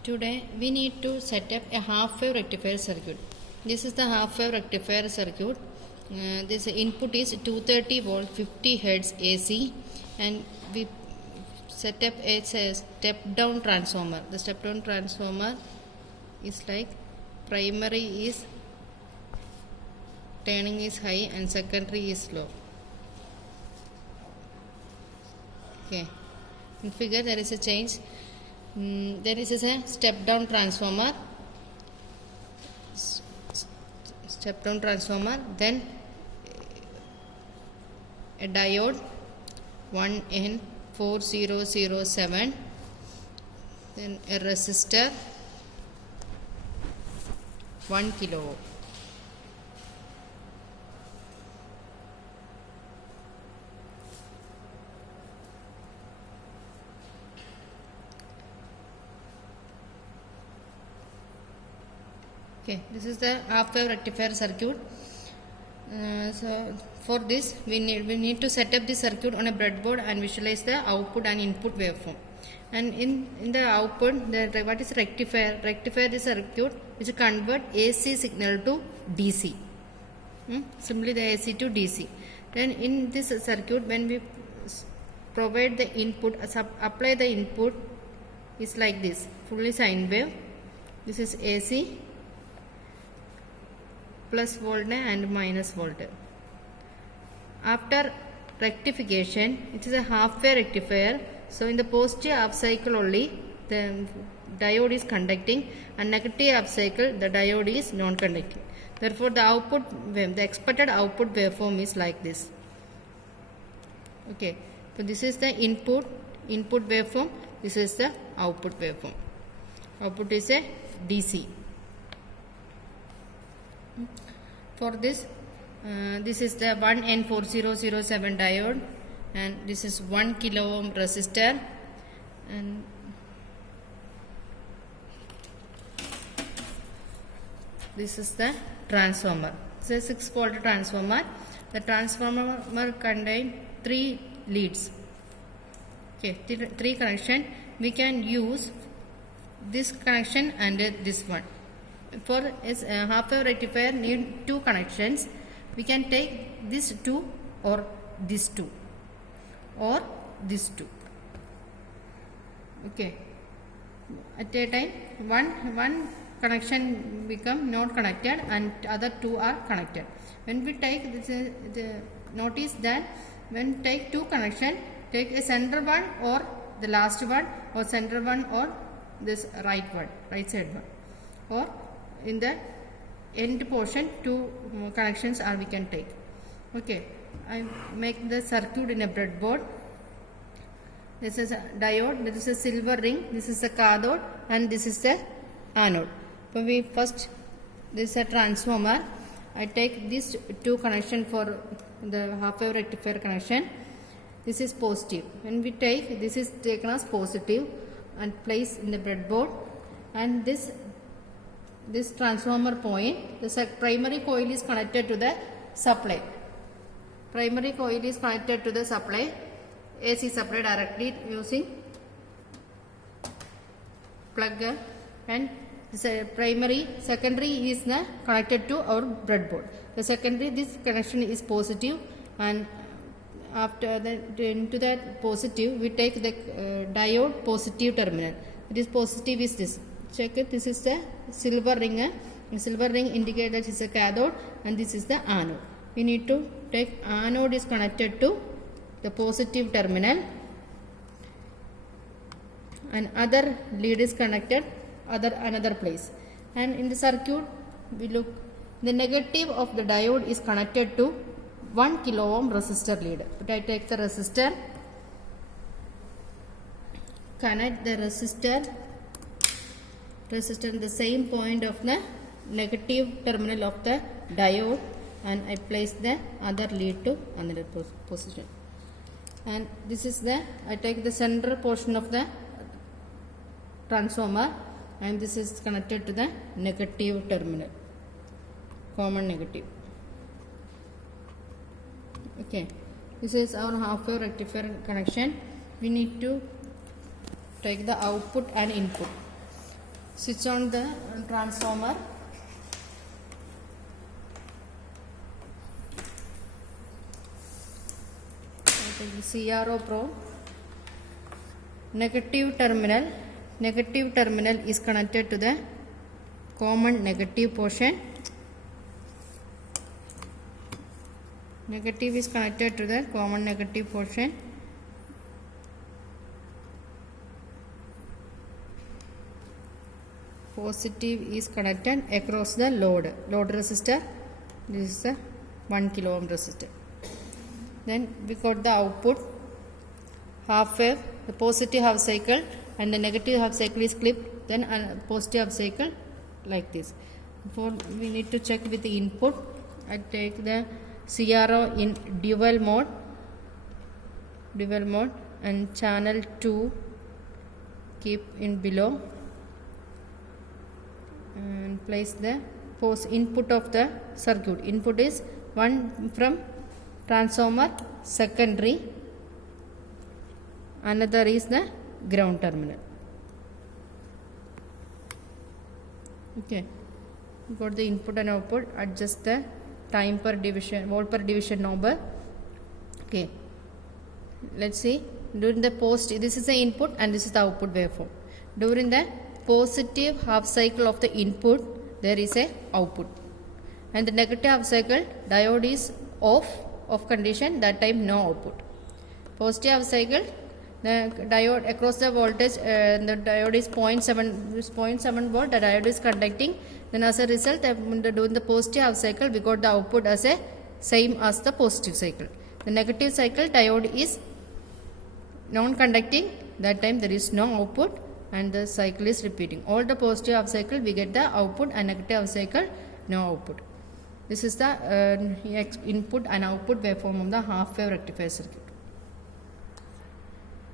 Today we need to set up a half-wave rectifier circuit. This is the half-wave rectifier circuit. This input is 230 volt 50 Hz AC, and we set up a step-down transformer. The step-down transformer is like primary is turning is high and secondary is low. Okay. In figure there is a change. There is a step-down transformer. Step-down transformer. Then a diode 1N4007. Then a resistor 1 kilo ohm. Okay, this is the half-wave rectifier circuit. So for this we need to set up the circuit on a breadboard and visualize the output and input waveform. And in the output, what is rectifier? Rectifier is a circuit which convert AC signal to DC. Simply the AC to DC. Then in this circuit, when we provide the input, apply the input is like this, fully sine wave. This is AC. Plus voltage and minus voltage. After rectification, it is a half-wave rectifier. So in the positive half cycle only the diode is conducting, and negative half cycle the diode is non-conducting. Therefore, the output wave, the expected output waveform is like this. Okay. So this is the input waveform. This is the output waveform. Output is a DC. For this, this is the 1N4007 diode, and this is 1 kilo ohm resistor, and this is the transformer. It's a 6-volt transformer. The transformer contains 3 leads. Okay, 3 connection. We can use this connection and this one. For a half-wave rectifier need 2 connections. We can take this 2 or this 2 or this 2. Okay. At a time, one connection become not connected and other 2 are connected. When we take this, notice that when take 2 connection, take a center one or the last one, or center one or this right side one, or in the end portion 2 connections are we can take. Okay, I make the circuit in a breadboard. This is a diode, this is a silver ring, this is a cathode, and this is the anode. So we first, this is a transformer. I take these 2 connection for the half-wave rectifier connection. This is positive. When we take, this is taken as positive and place in the breadboard, and this transformer point, the primary coil is connected to the supply. Primary coil is connected to the supply, AC supply directly using plug, and secondary is connected to our breadboard. The secondary, this connection is positive, and after that into that positive we take the diode positive terminal. It is positive is this. Check it, this is the silver ring. The silver ring indicates that it is a cathode, and this is the anode. We need to take anode is connected to the positive terminal, and other lead is connected another place. And in the circuit we look, the negative of the diode is connected to 1 kilo ohm resistor lead. But I take the resistor, connect the resistor the same point of the negative terminal of the diode, and I place the other lead to another position. And this is I take the central portion of the transformer, and this is connected to the negative terminal, common negative. Okay, this is our half-wave rectifier connection. We need to take the output and input. switch on the transformer. CRO probe. Negative terminal is connected to the common negative portion. Negative is connected to the common negative portion. Positive is connected across the load resistor. This is the 1 kilo ohm resistor. Then we got the output half wave, the positive half cycle and the negative half cycle is clipped, then a positive half cycle like this. Before we need to check with the input. I take the CRO in dual mode and channel 2 keep in below and place the input of the circuit. Input is one from transformer secondary, another is the ground terminal. Okay, got the input and output. Adjust the time per division, volt per division knob. Okay, let's see. During the this is the input and this is the output waveform. During the positive half cycle of the input, there is a output, and the negative half cycle diode is off condition, that time no output. Positive half cycle, the diode across the voltage, the diode is 0.7 volt, the diode is conducting. Then as a result, during the positive half cycle, we got the output as a same as the positive cycle. The negative cycle diode is non-conducting, that time there is no output and the cycle is repeating. All the positive half cycle we get the output and negative half cycle no output. This is the input and output waveform of the half wave rectifier circuit.